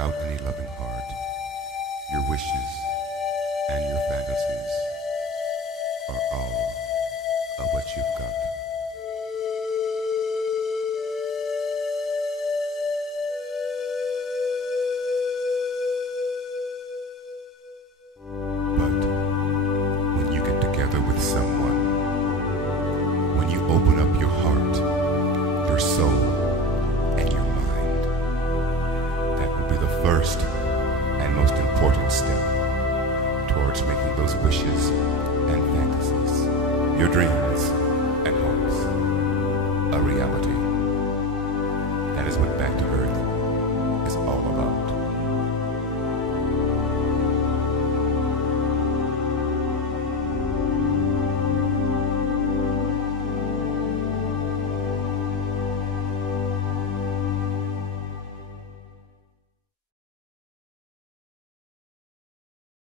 without any loving heart, your wishes and your fantasies are all of what you've got. But when you get together with someone, when you open up your heart, your soul, and your mind, that will be the first and most important step towards making those wishes and fantasies, your dreams,